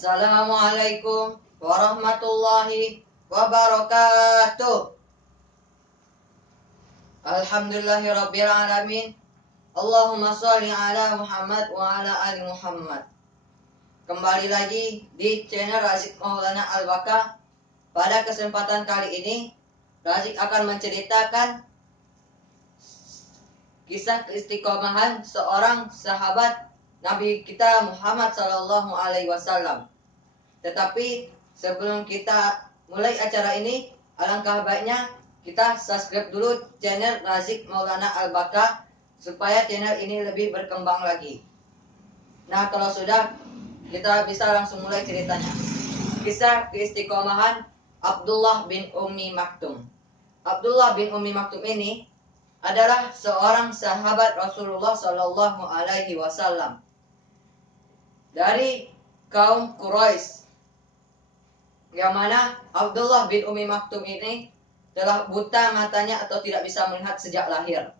Assalamualaikum warahmatullahi wabarakatuh. Alhamdulillahirabbil alamin. Allahumma sholli ala Muhammad wa ala ali Muhammad. Kembali lagi di channel Razik Maulana Al-Baqah. Pada kesempatan kali ini Razik akan menceritakan kisah keistiqomahan seorang sahabat Nabi kita Muhammad sallallahu alaihi wasallam. Tetapi sebelum kita mulai acara ini, alangkah baiknya kita subscribe dulu channel Razik Maulana Al-Baqah supaya channel ini lebih berkembang lagi. Nah, kalau sudah, kita bisa langsung mulai ceritanya. Kisah keistiqomahan Abdullah bin Ummi Maktum. Abdullah bin Ummi Maktum ini adalah seorang sahabat Rasulullah Shallallahu Alaihi Wasallam dari kaum Quraisy, yang mana Abdullah bin Ummi Maktum ini telah buta matanya atau tidak bisa melihat sejak lahir.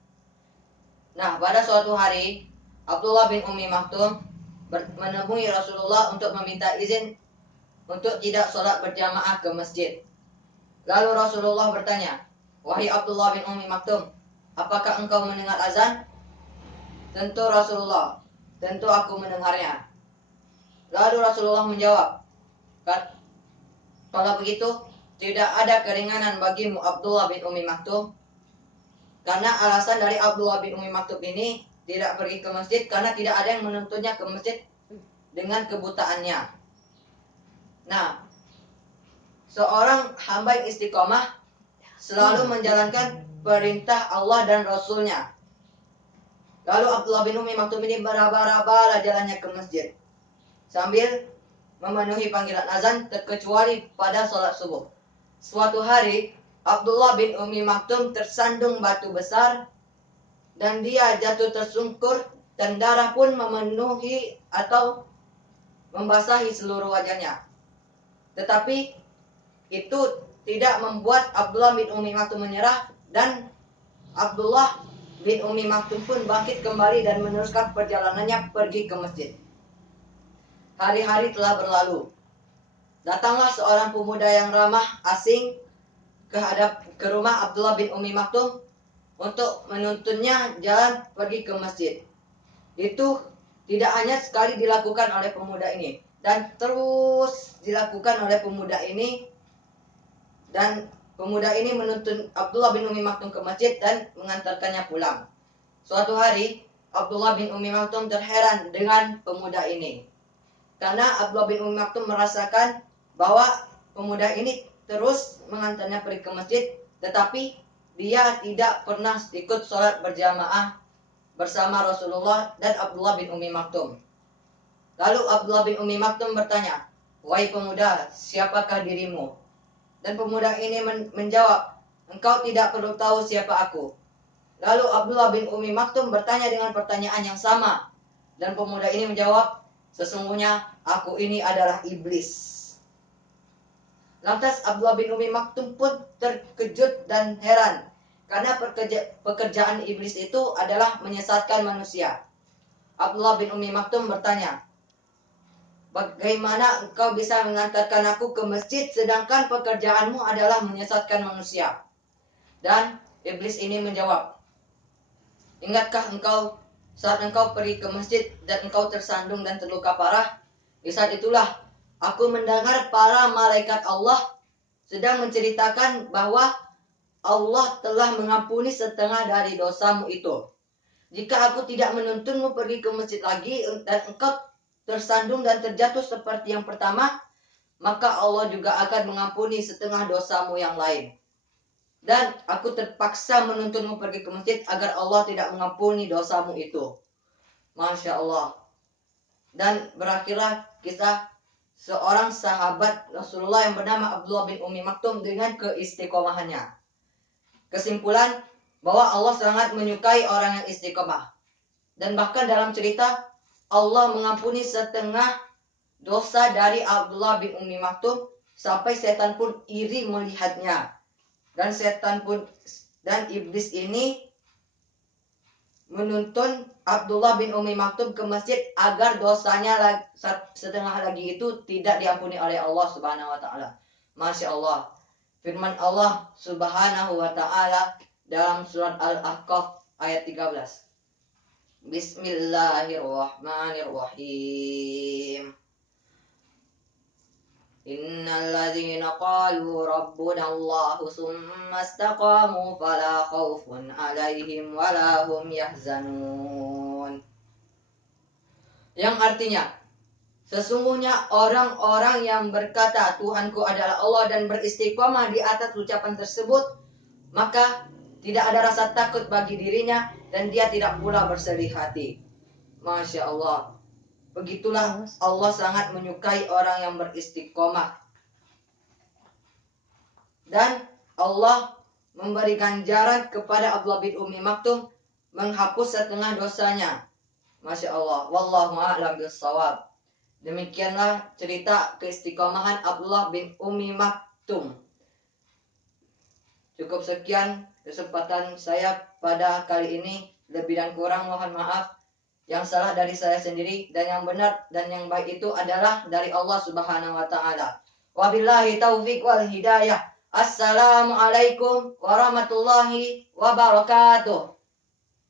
Nah, pada suatu hari Abdullah bin Ummi Maktum menemui Rasulullah untuk meminta izin untuk tidak sholat berjamaah ke masjid. Lalu Rasulullah bertanya, "Wahai Abdullah bin Ummi Maktum, apakah engkau mendengar azan?" "Tentu Rasulullah, tentu aku mendengarnya." Lalu Rasulullah menjawab, "Kalau begitu, tidak ada keringanan bagimu Abdullah bin Ummi Maktum." Karena alasan dari Abdullah bin Ummi Maktum ini tidak pergi ke masjid karena tidak ada yang menuntunnya ke masjid dengan kebutaannya. Nah, seorang hamba yang istiqomah selalu menjalankan perintah Allah dan Rasulnya. Lalu Abdullah bin Ummi Maktum ini meraba-raba jalannya ke masjid sambil memenuhi panggilan azan, terkecuali pada sholat subuh. Suatu hari Abdullah bin Ummi Maktum tersandung batu besar dan dia jatuh tersungkur dan darah pun memenuhi atau membasahi seluruh wajahnya. Tetapi itu tidak membuat Abdullah bin Ummi Maktum menyerah, dan Abdullah bin Ummi Maktum pun bangkit kembali dan meneruskan perjalanannya pergi ke masjid. Hari-hari telah berlalu. Datanglah seorang pemuda yang ramah asing ke rumah Abdullah bin Ummi Maktum untuk menuntunnya jalan pergi ke masjid. Itu tidak hanya sekali dilakukan oleh pemuda ini, dan terus dilakukan oleh pemuda ini, dan pemuda ini menuntun Abdullah bin Ummi Maktum ke masjid dan mengantarkannya pulang. Suatu hari Abdullah bin Ummi Maktum terheran dengan pemuda ini, karena Abdullah bin Ummi Maktum merasakan bahwa pemuda ini terus mengantarnya pergi ke masjid, tetapi dia tidak pernah ikut sholat berjamaah bersama Rasulullah dan Abdullah bin Ummi Maktum. Lalu Abdullah bin Ummi Maktum bertanya, "Wahai pemuda, siapakah dirimu?" Dan pemuda ini menjawab, "Engkau tidak perlu tahu siapa aku." Lalu Abdullah bin Ummi Maktum bertanya dengan pertanyaan yang sama, dan pemuda ini menjawab, "Sesungguhnya aku ini adalah iblis." Lantas Abdullah bin Ummi Maktum pun terkejut dan heran, karena pekerjaan iblis itu adalah menyesatkan manusia. Abdullah bin Ummi Maktum bertanya, "Bagaimana engkau bisa mengantarkan aku ke masjid sedangkan pekerjaanmu adalah menyesatkan manusia?" Dan iblis ini menjawab, "Ingatkah engkau saat engkau pergi ke masjid dan engkau tersandung dan terluka parah? Di saat itulah aku mendengar para malaikat Allah sedang menceritakan bahwa Allah telah mengampuni setengah dari dosamu itu. Jika aku tidak menuntunmu pergi ke masjid lagi dan engkau tersandung dan terjatuh seperti yang pertama, maka Allah juga akan mengampuni setengah dosamu yang lain. Dan aku terpaksa menuntunmu pergi ke masjid agar Allah tidak mengampuni dosamu itu." Masya Allah. Dan berakhirlah kisah seorang sahabat Rasulullah yang bernama Abdullah bin Ummi Maktum dengan keistiqomahannya. Kesimpulan, bahwa Allah sangat menyukai orang yang istiqomah. Dan bahkan dalam cerita, Allah mengampuni setengah dosa dari Abdullah bin Ummi Maktum sampai setan pun iri melihatnya. Dan iblis ini menuntun Abdullah bin Umi Maktum ke masjid agar dosanya setengah lagi itu tidak diampuni oleh Allah Subhanahu wa taala. Masya Allah. Firman Allah Subhanahu wa taala dalam surat Al-Ahqaf ayat 13. Bismillahirrahmanirrahim. Innal ladzina qalu rabbuna Allah tsumma istaqamu fala khaufun 'alaihim wala hum yahzanun. Yang artinya, sesungguhnya orang-orang yang berkata Tuhanku adalah Allah dan beristiqomah di atas ucapan tersebut, maka tidak ada rasa takut bagi dirinya dan dia tidak pula bersedih hati. Masya Allah. Begitulah Allah sangat menyukai orang yang beristiqomah. Dan Allah memberi ganjaran kepada Abdullah bin Umi Maktum menghapus setengah dosanya. Masya Allah. Wallahu a'lam bishawab. Demikianlah cerita keistiqomahan Abdullah bin Umi Maktum. Cukup sekian kesempatan saya pada kali ini. Lebih dan kurang mohon maaf. Yang salah dari saya sendiri dan yang benar dan yang baik itu adalah dari Allah Subhanahu wa taala. Wabillahi taufiq wal hidayah. Assalamualaikum warahmatullahi wabarakatuh.